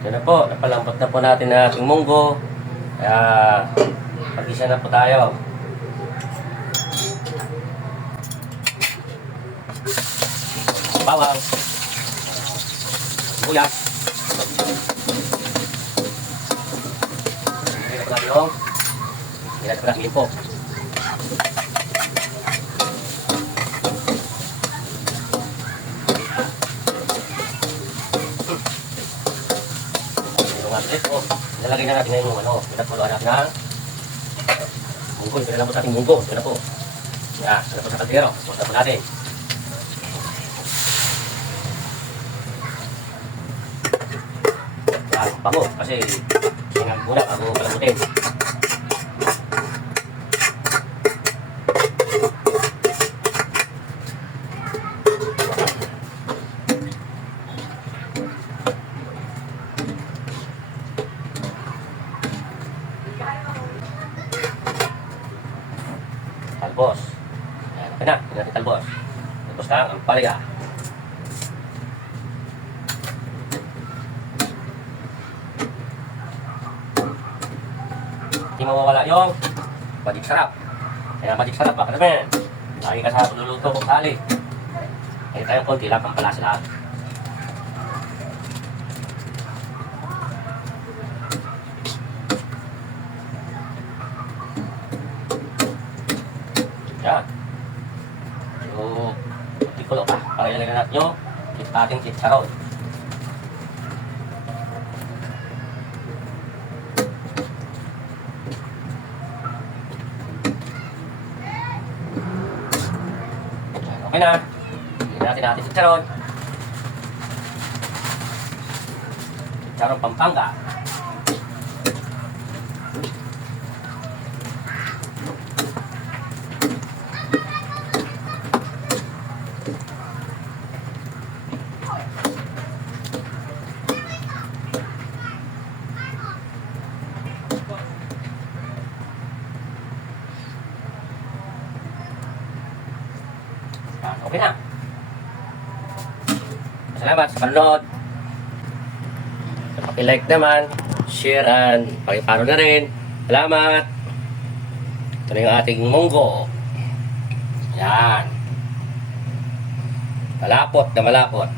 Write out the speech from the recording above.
Ito na po, napalambot na po natin ang ating munggo. Kaya, pag-isa na po tayo. Bawang. Sibuyas. Hindi na po natin yung ginagawa natin po. Ito, nalagay na natin yung ano, pinagpuluan natin ng munggo. Ito na po natin munggo. Ito na po. Yan, ito na po sa kaldero. Ito na po natin. Yan, bango. Kasi sinang muna bago palambutin. Talbos. Ayan, okay na. Hindi natin talbos. Tapos na ang palaya. Hindi mawawala yung magic sarap. Kaya magic sarap, baka naman. Lagi ka sa luluto kung sali. Kaya tayong konti lang ang pala sa lahat. Yan. So, tikulo ka. Para ilagay na natin yung ating chicharon. Okay na. Ilagay natin natin chicharon. Chicharon Pampanga. Okay na. Salamat sa panonood. Paki-like naman, share and paki-follow na rin. Salamat. Ito na yung ating munggo. Yan. Malapot na malapot.